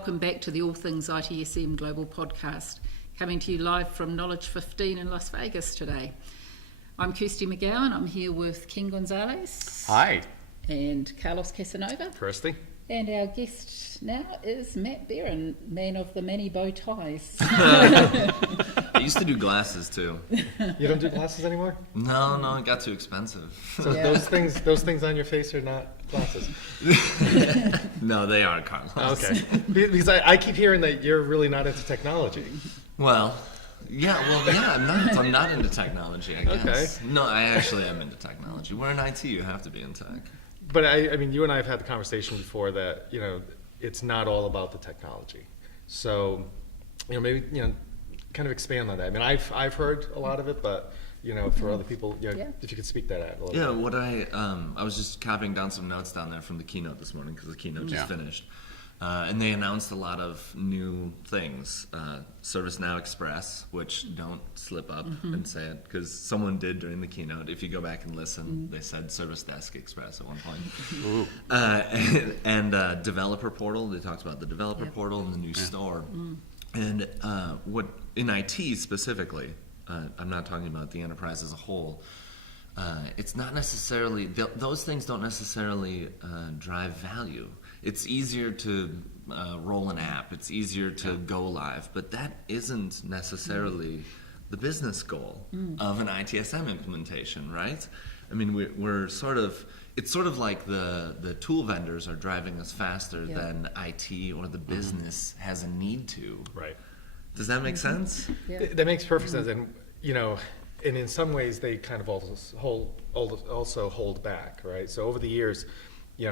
welcome back to the All Things ITSM Global Podcast, coming to you live from Knowledge15 in Las Vegas today. I'm Kirsty McGowan. I'm here with Ken Gonzalez. Hi. And Carlos Casanova. Kirsty. And our guest now is Matt Beran, man of the many bow ties. I used to do glasses too. You don't do glasses anymore? No, it got too expensive. So those things on your face are not glasses? No, they are, Carlos. Okay. Because I keep hearing that you're really not into technology. I'm not into technology, I guess. Okay. No, I actually am into technology. We're in IT, you have to be in tech. But I mean, you and I have had the conversation before that, it's not all about the technology. So, maybe, kind of expand on that. I mean, I've heard a lot of it, but, for other people, if you could speak that out a little bit. I was just copying down some notes down there from the keynote this morning because the keynote just finished. And they announced a lot of new things. ServiceNow Express, which don't slip up and say it, because someone did during the keynote. If you go back and listen, they said Service Desk Express at one point. And Developer Portal, they talked about the Developer Portal and the new store. And what in IT specifically, I'm not talking about the enterprise as a whole, it's not necessarily, those things don't necessarily drive value. It's easier to roll an app. It's easier to go live. But that isn't necessarily the business goal of an ITSM implementation, right? I mean, we're sort of, it's sort of like the tool vendors are driving us faster than IT or the business has a need to. Right. Does that make sense? Yeah. That makes perfect sense. And, and in some ways they kind of also hold back, right? So over the years,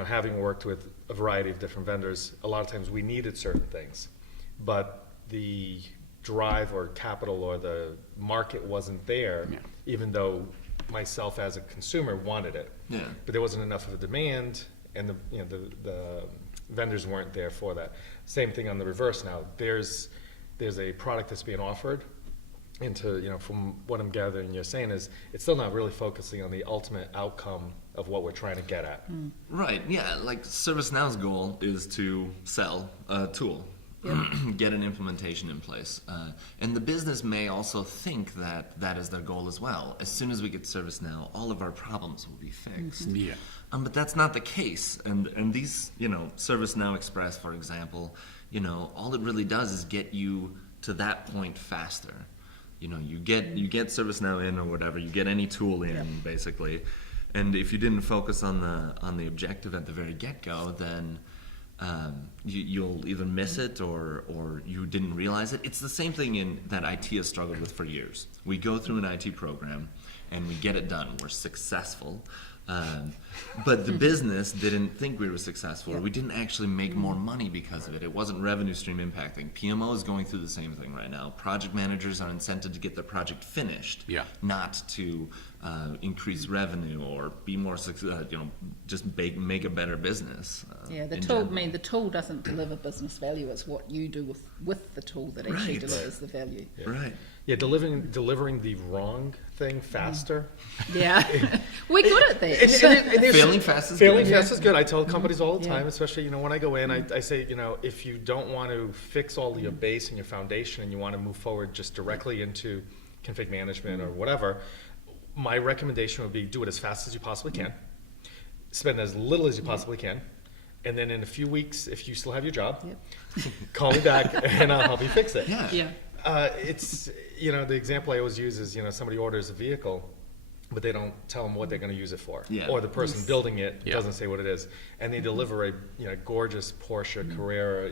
having worked with a variety of different vendors, a lot of times we needed certain things, but the drive or capital or the market wasn't there, even though myself as a consumer wanted it. Yeah. But there wasn't enough of a demand, and the vendors weren't there for that. Same thing on the reverse now. There's a product that's being offered, from what I'm gathering you're saying is it's still not really focusing on the ultimate outcome of what we're trying to get at. Right, yeah, like ServiceNow's goal is to sell a tool, get an implementation in place. And the business may also think that that is their goal as well. As soon as we get ServiceNow, all of our problems will be fixed. But that's not the case. And these, ServiceNow Express, for example, all it really does is get you to that point faster. You get ServiceNow in or whatever, you get any tool in basically, and if you didn't focus on the objective at the very get-go, then you'll either miss it or you didn't realize it. It's the same thing that IT has struggled with for years. We go through an IT program and we get it done. We're successful. But the business didn't think we were successful, or we didn't actually make more money because of it. It wasn't revenue stream impacting. PMO is going through the same thing right now. Project managers are incented to get their project finished, not to increase revenue or be more successful. Just make a better business. The tool doesn't deliver business value. It's what you do with the tool that actually delivers the value. Yeah. Right. Yeah, delivering the wrong thing faster. Yeah, we're good at that. Failing fast is good. I tell companies all the time, especially when I go in, I say, if you don't want to fix all your base and your foundation and you want to move forward just directly into config management or whatever, my recommendation would be do it as fast as you possibly can, spend as little as you possibly can, and then in a few weeks, if you still have your job, call me back and I'll help you fix it. It's the example I always use is somebody orders a vehicle, but they don't tell them what they're going to use it for, or the person building it doesn't say what it is, and they deliver a gorgeous Porsche Carrera,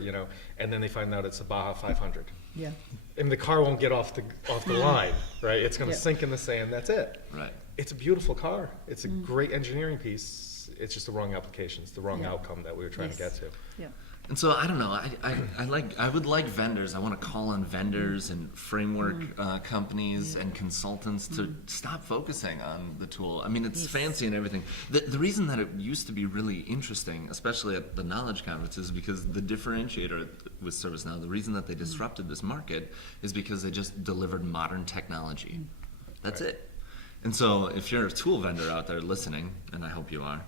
and then they find out it's a Baja 500. Yeah, and the car won't get off the line, right? It's going to sink in the sand. That's it. Right. It's a beautiful car. It's a great engineering piece. It's just the wrong application. It's the wrong outcome that we were trying to get to. Yeah. And so I don't know. I would like vendors. I want to call on vendors and framework companies and consultants to stop focusing on the tool. I mean, it's fancy and everything. The reason that it used to be really interesting, especially at the Knowledge conferences, is because the differentiator with ServiceNow, the reason that they disrupted this market, is because they just delivered modern technology. That's it. And so if you're a tool vendor out there listening, and I hope you are,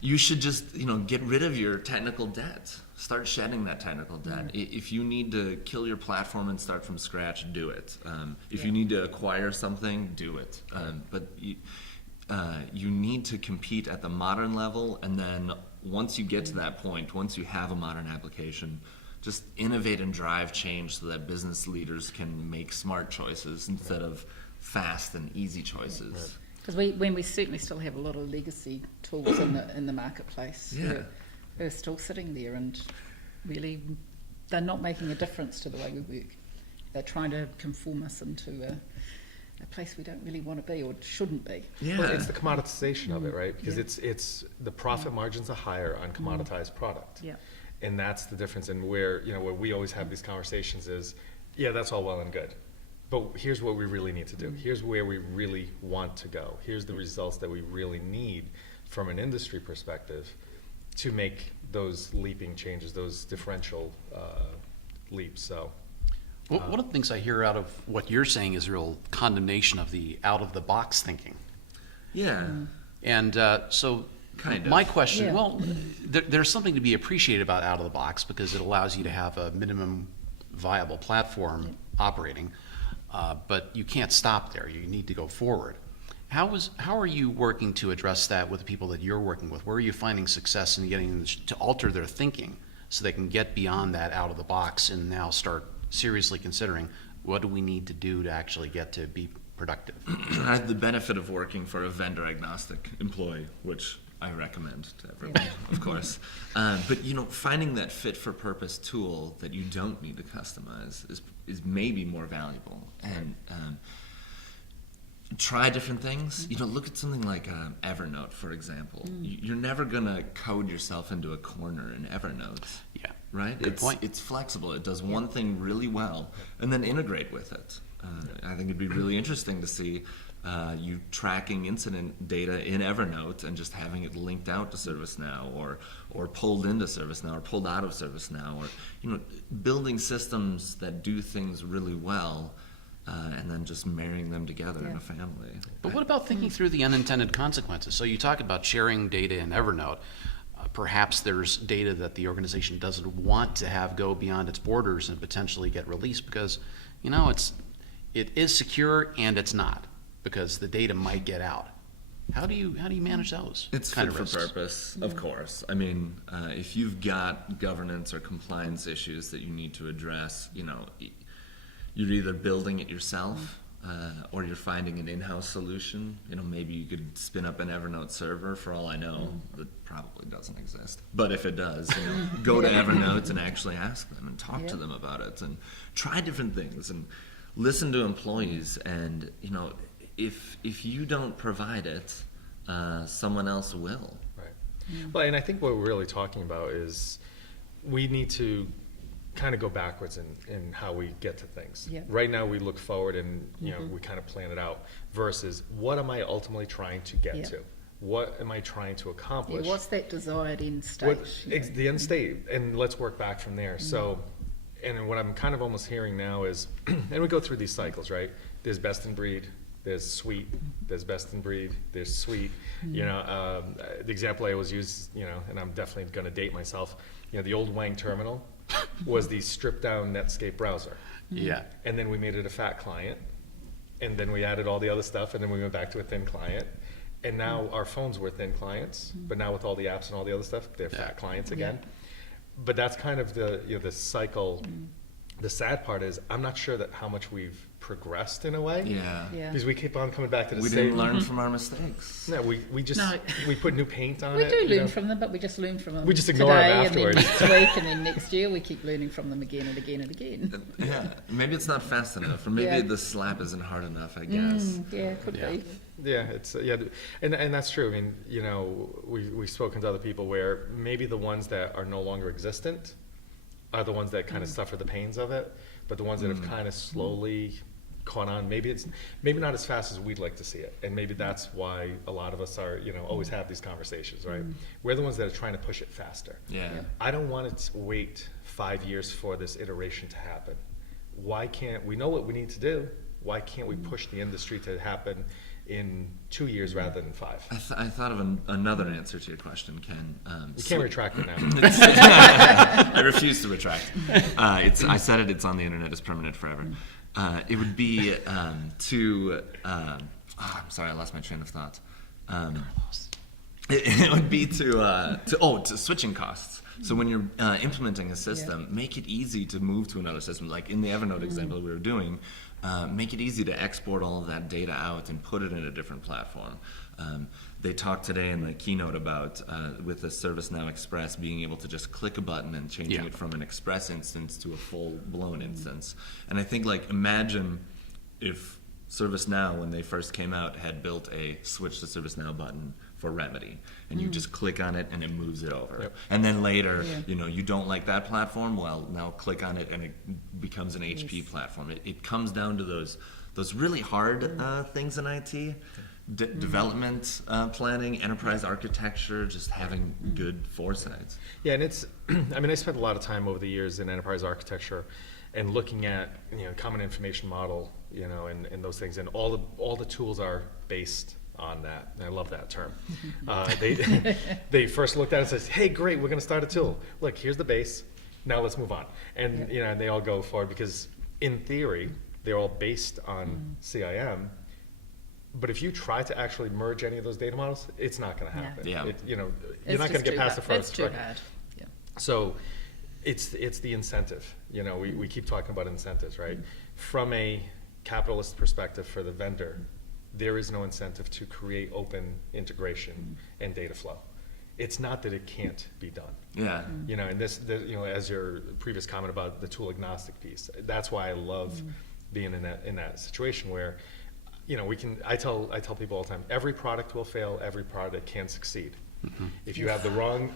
You should just, get rid of your technical debt. Start shedding that technical debt. If you need to kill your platform and start from scratch, do it. If you need to acquire something, do it. But you need to compete at the modern level, and then once you get to that point, once you have a modern application, just innovate and drive change so that business leaders can make smart choices instead of fast and easy choices. Because we certainly still have a lot of legacy tools in the marketplace. Yeah. We're still sitting there, and really they're not making a difference to the way we work. They're trying to conform us into a place we don't really want to be or shouldn't be. Yeah. Well, it's the commoditization of it, right? Because it's the profit margins are higher on commoditized product. Yeah. And that's the difference. And where we always have these conversations is, yeah, that's all well and good, but here's what we really need to do. Here's where we really want to go. Here's the results that we really need from an industry perspective to make those leaping changes, those differential leaps. So Well, one of the things I hear out of what you're saying is real condemnation of the out-of-the-box thinking. Yeah. And so Kind of. my question, Yeah. well, there's something to be appreciated about out-of-the-box because it allows you to have a minimum viable platform operating, but you can't stop there. You need to go forward. How are you working to address that with the people that you're working with? Where are you finding success in getting them to alter their thinking so they can get beyond that out of the box and now start seriously considering what do we need to do to actually get to be productive? I had the benefit of working for a vendor agnostic employee, which I recommend to everyone, of course. But finding that fit for purpose tool that you don't need to customize is maybe more valuable. And try different things. Look at something like Evernote, for example. You're never gonna code yourself into a corner in Evernote. Yeah. Right? Good point. It's flexible. It does one thing really well, and then integrate with it. I think it'd be really interesting to see you tracking incident data in Evernote and just having it linked out to ServiceNow, or pulled into ServiceNow, or pulled out of ServiceNow, or building systems that do things really well, and then just marrying them together in a family. But what about thinking through the unintended consequences? So you talk about sharing data in Evernote. Perhaps there's data that the organization doesn't want to have go beyond its borders and potentially get released because, it is secure and it's not because the data might get out. How do you manage those? It's kind fit of for risks? purpose, of course. I mean, if you've got governance or compliance issues that you need to address, you're either building it yourself or you're finding an in-house solution. Maybe you could spin up an Evernote server. For all I know, that probably doesn't exist. But if it does, go to Evernote and actually ask them and talk to them about it and try different things and listen to employees. And if you don't provide it, someone else will. right. Well, and I think what we're really talking about is we need to kind of go backwards in how we get to things. Yeah. Right now we look forward and we kind of plan it out versus what am I ultimately trying to get to? What am I trying to accomplish? What's that desired end state? The end state, and let's work back from there. So, and what I'm kind of almost hearing now is, and we go through these cycles, right? There's best in breed, there's sweet, there's best in breed, there's sweet. The example I always use, and I'm definitely going to date myself. The old Wang terminal was the stripped down Netscape browser. Yeah. And then we made it a fat client, and then we added all the other stuff, and then we went back to a thin client. And now our phones were thin clients, but now with all the apps and all the other stuff, they're fat clients again. But that's kind of the cycle. The sad part is I'm not sure that how much we've progressed in a way. Yeah. Because we keep on coming back to the We same. didn't learn from our mistakes. No, we just No. we put new paint on We it. do learn from them, but we just learn from them. We just ignore them today, afterwards. and then next week, and then next year, we keep learning from them again and again and again. Yeah, maybe it's not fast enough, or maybe the slap isn't hard enough, I guess. Yeah, could Yeah. be. Yeah, it's and that's true. I mean, we've spoken to other people where maybe the ones that are no longer existent are the ones that kind of suffer the pains of it, but the ones that have kind of slowly caught on, maybe not as fast as we'd like to see it, and maybe that's why a lot of us are always have these conversations, right? We're the ones that are trying to push it faster. Yeah. I don't want to wait 5 years for this iteration to happen. Why can't we know what we need to do? Why can't we push the industry to happen in 2 years rather than 5? I thought of another answer to your question, Ken. You can't retract it now. I refuse to retract. I said it. It's on the internet. It's permanent forever. It would be I'm sorry, I lost my train of thought. It would be to switching costs. So when you're implementing a system, make it easy to move to another system. Like in the Evernote example we were doing, make it easy to export all of that data out and put it in a different platform. They talked today in the keynote about with the ServiceNow Express being able to just click a button and changing it from an Express instance to a full-blown instance. And I think, like, imagine if ServiceNow, when they first came out, had built a switch to ServiceNow button for Remedy, and you just click on it and it moves it over. Yep. And then later, you don't like that platform, well, now click on it and it becomes an HP platform. It comes down to those really hard things in IT. Development planning, enterprise architecture, just having good foresight. Yeah, and it's, I mean, I spent a lot of time over the years in enterprise architecture and looking at, common information model, and those things, and all the tools are based on that. And I love that term. They first looked at it and says, hey, great, we're going to start a tool. Look, here's the base. Now let's move on. And, and they all go forward because in theory, they're all based on CIM. But if you try to actually merge any of those data models, it's not going to happen. Yeah. You're not going to get past the first. It's too hard. Yeah. So it's the incentive. We keep talking about incentives, right? From a capitalist perspective for the vendor, there is no incentive to create open integration and data flow. It's not that it can't be done. Yeah. And as your previous comment about the tool agnostic piece, that's why I love being in that situation where I tell people all the time, every product will fail, every product can succeed. If you have the wrong,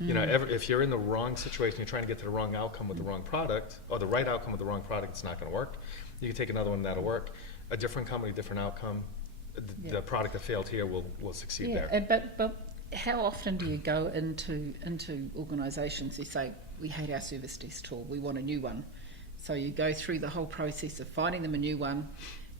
if you're in the wrong situation, you're trying to get to the wrong outcome with the wrong product, or the right outcome with the wrong product, it's not going to work. You can take another one that'll work. A different company, different outcome. The product that failed here will succeed there. But how often do you go into organisations who say, we hate our service desk tool, we want a new one? So you go through the whole process of finding them a new one.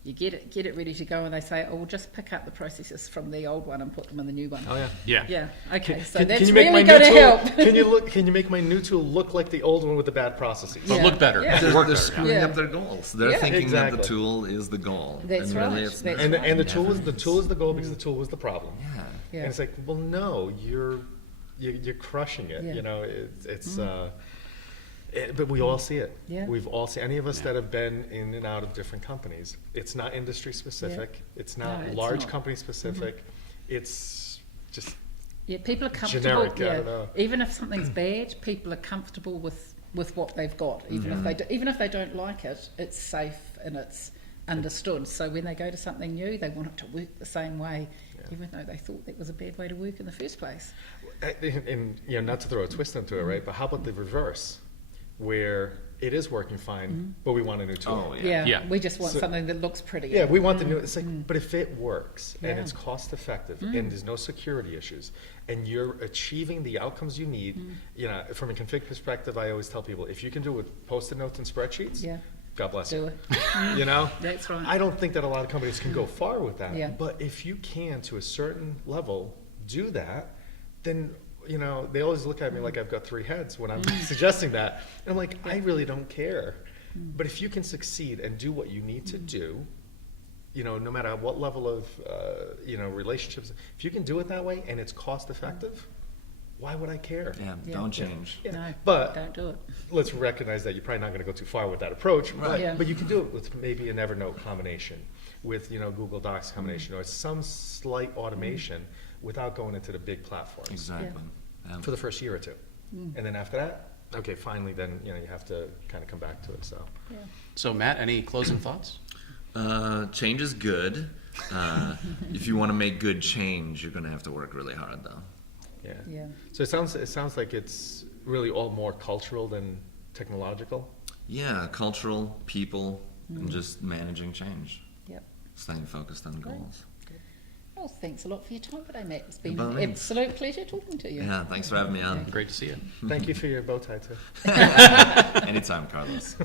You get it ready to go, and they say, "Oh, we'll just pick up the processes from the old one and put them in the new one." Oh yeah. Yeah. Yeah. Okay. So Can that's you make really my going to new tool- help. Can you make my new tool look like the old one with the bad processes? But look better. Yeah. They're Work better. screwing Yeah. up their goals. They're Yeah. thinking that the Exactly. tool is the goal. That's and right. Really it's That's not. right. And the tool Never. is the goal because the tool was the problem. Yeah. Yeah. And it's like, well, no, you're crushing it. Yeah. It's. But we all see it. Yeah. We've all seen, any of us that have been in and out of different companies. It's not industry specific. It's not No, it's large not. company specific. It's just Yeah, people are comfortable. generic. I Yeah. don't know. Even if something's bad, people are comfortable with what they've got. Even if they don't like it, it's safe and it's understood. So when they go to something new, they want it to work the same way, even though they thought that was a bad way to work in the first place. And not to throw a twist into it, right? But how about the reverse, where it is working fine, but we want a new tool. Oh yeah. Yeah, we just want So- something that looks pretty. Yeah, we want the new. It's like, but if it works and Yeah. it's cost effective and there's no security issues and you're achieving the outcomes you need, from a config perspective, I always tell people, if you can do it with post-it notes and spreadsheets, Yeah. God bless Do you. it. That's right. I don't think that a lot of companies can go far with that. Yeah. But if you can, to a certain level, do that, then they always look at me like I've got 3 heads when I'm suggesting that. And I'm like, I really don't care. But if you can succeed and do what you need to do, no matter what level of, relationships, if you can do it that way and it's cost effective, why would I care? Yeah. Yeah. Don't change. Yeah. No, But don't do it. let's recognize that you're probably not going to go too far with that approach. Right. But, Yeah. but you can do it with maybe an Evernote combination, with Google Docs combination, or some slight automation without going into the big platforms Exactly. Yeah. for the first year or 2. And then after that, okay, finally, then you have to kind of come back to it. So Yeah. So Matt, any closing thoughts? Change is good. If you want to make good change, you're going to have to work really hard, though. yeah. Yeah. So it sounds like it's really all more cultural than technological. Yeah, cultural, people, and just managing change. Yep. Staying focused on goals. Well, thanks a lot for your time today, Matt. It's been By all an means. absolute pleasure talking to you. Yeah, thanks for having me on. Great to see you. Thank you for your bow tie too. Anytime, Carlos.